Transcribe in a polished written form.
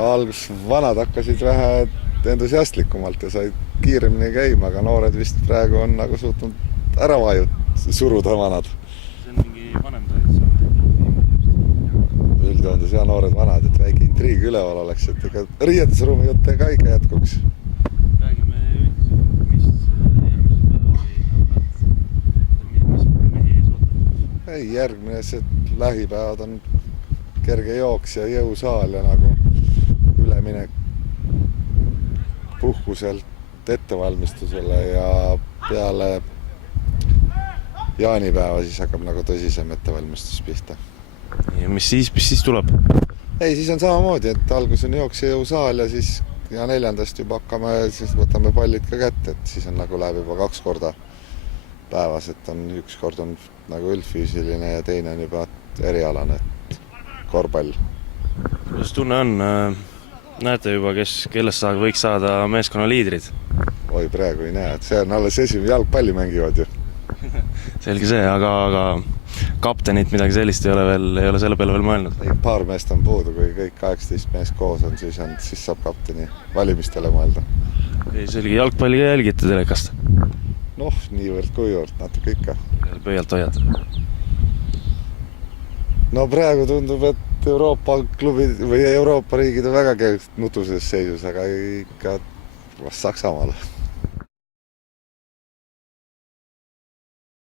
No alguses vanad hakkasid vähe entusiastlikumalt ja said kiiremini käima, aga noored vist praegu on nagu suutnud ära suruda vanad. See on mingi vanem traditsioon. Üldjoontes ja noored vanad, et väike intriig üleval oleks, et ega riietusruumi jutte ka ikka jätkuks. Räägime üldiselt, mis järgmised päevad või mis mehi ees ootab? Ei, järgmine see lähipäevad on kerge jooks ja jõusaal ja nagu üleminek puhkuselt ettevalmistusele ja peale jaanipäeva siis hakkab nagu tõsisem ettevalmistus pihta. Ja mis siis tuleb? Ei, siis on samamoodi, et algus on jooks ja jõusaal ja siis ja 4. juba hakkame, siis võtame pallid ka kätte, et siis on nagu läheb juba 2 korda päevas, et on üks kord on nagu üldfüüsiline ja teine on juba erialane, et korvpall. Kuidas tunne on? Näete juba, kellest võiks saada meeskonna liidrid? Oi, praegu ei näe, et see on alles esimene jalgpalli mängivad ju. Selge see, aga kaptenit midagi sellist ei ole selle peale veel mõelnud. Ei, paar meest on puudu, kui kõik 18 meest koos on, siis saab kapteni valimistele mõelda. Selge, jalgpalli ka jälgite telekast? Noh, niivõrd kuivõrd, natuke ikka. Pöialt hoiad? No praegu tundub, et Euroopa klubid või Euroopa riigid on väga nutuses seisus, aga ikka Saksamaal.